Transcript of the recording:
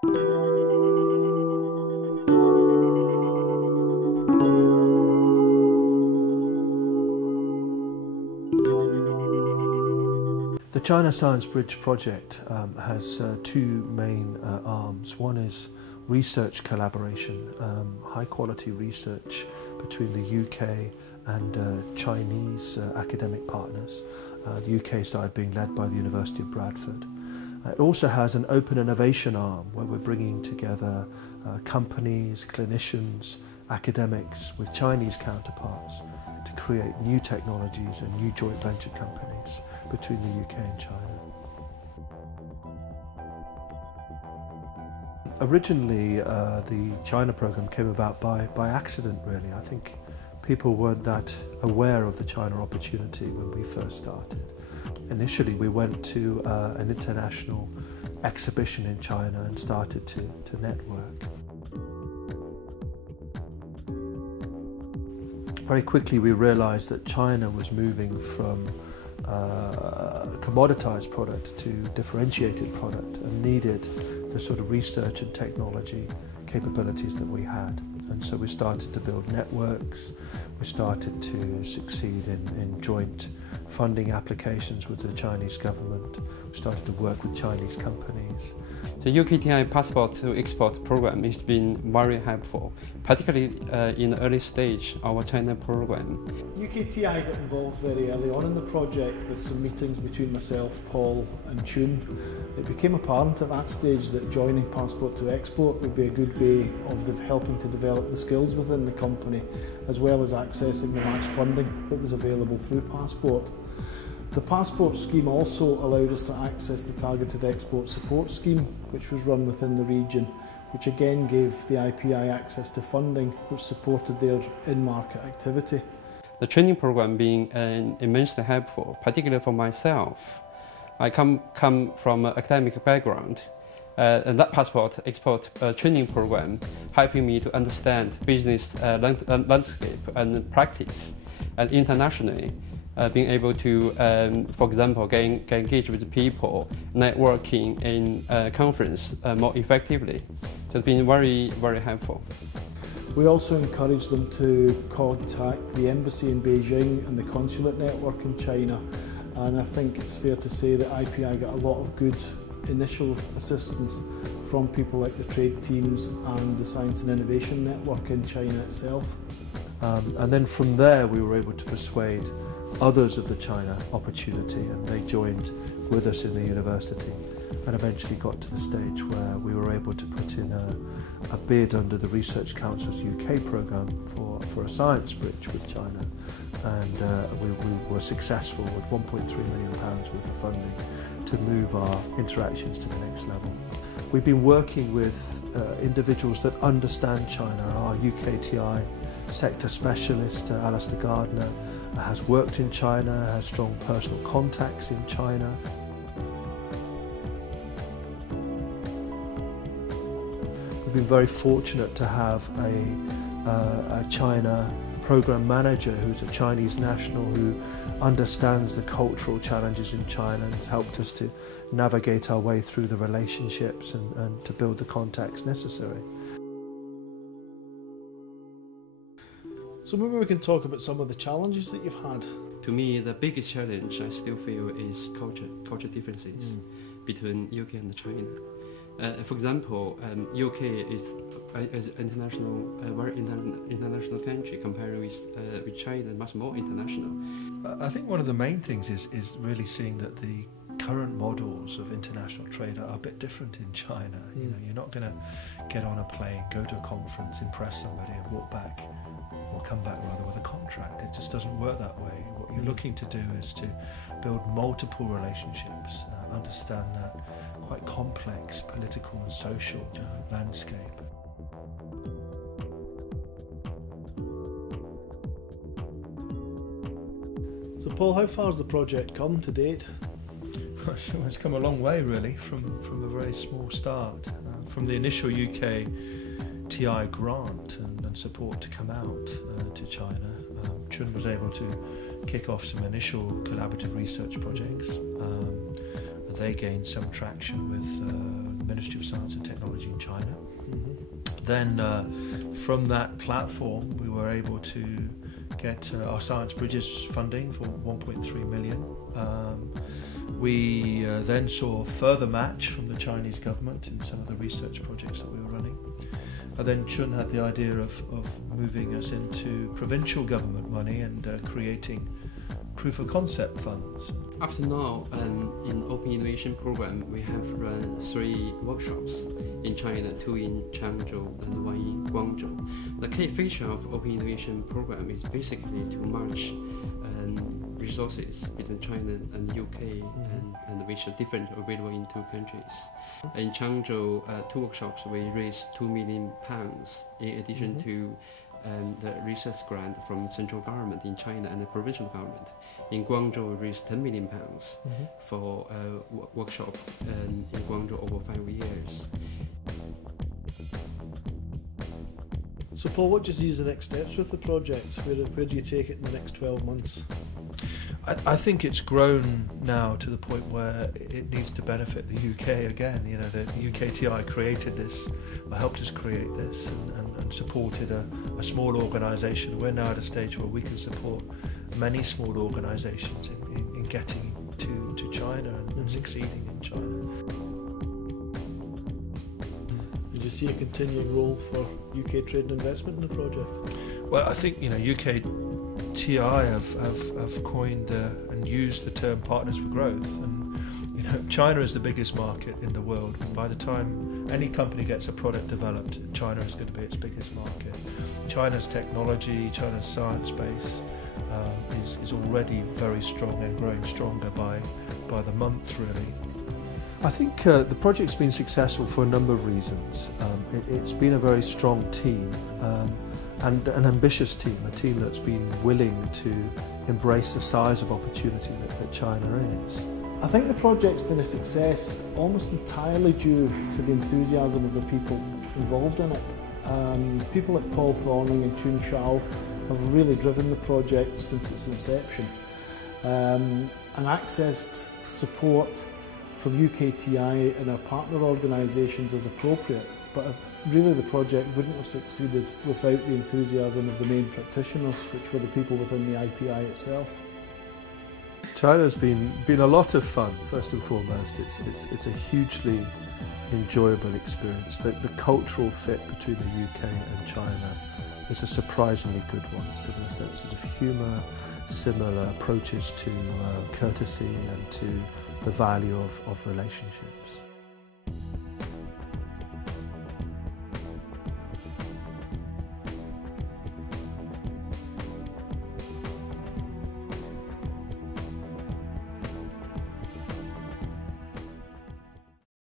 The China Science Bridge project has two main arms. One is research collaboration, high quality research between the UK and Chinese academic partners, the UK side being led by the University of Bradford. It also has an open innovation arm where we're bringing together companies, clinicians, academics with Chinese counterparts to create new technologies and new joint venture companies between the UK and China. Originally, the China program came about by accident, really. I think people weren't that aware of the China opportunity when we first started. Initially, we went to an international exhibition in China and started to network. Very quickly, we realized that China was moving from commoditized product to differentiated product and needed the sort of research and technology capabilities that we had. And so we started to build networks, we started to succeed in joint funding applications with the Chinese government, we started to work with Chinese companies. The UKTI passport to export program has been very helpful, particularly in the early stage of our China program. UKTI got involved very early on in the project with some meetings between myself, Paul and Chun. It became apparent at that stage that joining Passport to Export would be a good way of helping to develop the skills within the company, as well as accessing the matched funding that was available through Passport. The Passport scheme also allowed us to access the Targeted Export Support Scheme, which was run within the region, which again gave the IPI access to funding which supported their in-market activity. The training program being immensely helpful, particularly for myself. I come from an academic background, and that Passport Export training program helping me to understand business landscape and practice, and internationally. Being able to, for example, get engaged with people, networking in conference more effectively. So it's been very, very helpful. We also encourage them to contact the embassy in Beijing and the consulate network in China. And I think it's fair to say that IPI got a lot of good initial assistance from people like the trade teams and the Science and Innovation Network in China itself. And then from there we were able to persuade others of the China opportunity, and they joined with us in the university and eventually got to the stage where we were able to put in a bid under the Research Council's UK programme for a science bridge with China, and we were successful with £1.3 million worth of funding to move our interactions to the next level. We've been working with individuals that understand China. Our UKTI sector specialist, Alistair Gardner, has worked in China, has strong personal contacts in China. We've been very fortunate to have a China program manager who's a Chinese national who understands the cultural challenges in China and has helped us to navigate our way through the relationships and to build the contacts necessary. So maybe we can talk about some of the challenges that you've had. To me, the biggest challenge I still feel is culture differences between UK and China. For example, UK is an international, very international country compared with China, much more international. I think one of the main things is really seeing that the current models of international trade are a bit different in China. You know, you're not going to get on a plane, go to a conference, impress somebody and walk back, or come back rather with a contract. It just doesn't work that way. What you're looking to do is to build multiple relationships, understand that quite complex political and social landscape. So Paul, how far has the project come to date? It's come a long way really from a very small start. From the initial UKTI grant and support to come out to China, Chun was able to kick off some initial collaborative research projects. They gained some traction with Ministry of Science and Technology in China. Then from that platform we were able to get our Science Bridges funding for 1.3 million. We then saw further match from the Chinese government in some of the research projects that we were running. And then Chun had the idea of moving us into provincial government money and creating proof of concept funds. Up to now, in Open Innovation Program, we have run 3 workshops in China, 2 in Changzhou and 1 in Guangzhou. The key feature of Open Innovation Program is basically to merge resources between China and the UK, and which are different available in 2 countries. In Changzhou, 2 workshops, we raised £2 million in addition to the research grant from central government in China and the provincial government. In Guangzhou, we raised £10 million for a workshop in Guangzhou over 5 years. So Paul, what do you see as the next steps with the project? Where do you take it in the next 12 months? I think it's grown now to the point where it needs to benefit the UK again. You know, the UKTI created this, or helped us create this, and supported a small organisation. We're now at a stage where we can support many small organisations in getting to China and succeeding in China. Did you see a continuing role for UK trade and investment in the project? Well, I think, you know, UKTI have coined and used the term partners for growth, and you know, China is the biggest market in the world. By the time any company gets a product developed, China is going to be its biggest market. China's technology, China's science base is already very strong and growing stronger by the month, really. I think the project's been successful for a number of reasons. It's been a very strong team. And an ambitious team, a team that's been willing to embrace the size of opportunity that China is. I think the project's been a success almost entirely due to the enthusiasm of the people involved in it. People like Paul Thorning and Chun Shao have really driven the project since its inception, and accessed support from UKTI and our partner organisations as appropriate. But really the project wouldn't have succeeded without the enthusiasm of the main practitioners, which were the people within the IPI itself. China's been a lot of fun, first and foremost. It's a hugely enjoyable experience. The cultural fit between the UK and China is a surprisingly good one. Similar senses of humour, similar approaches to courtesy and to the value of relationships.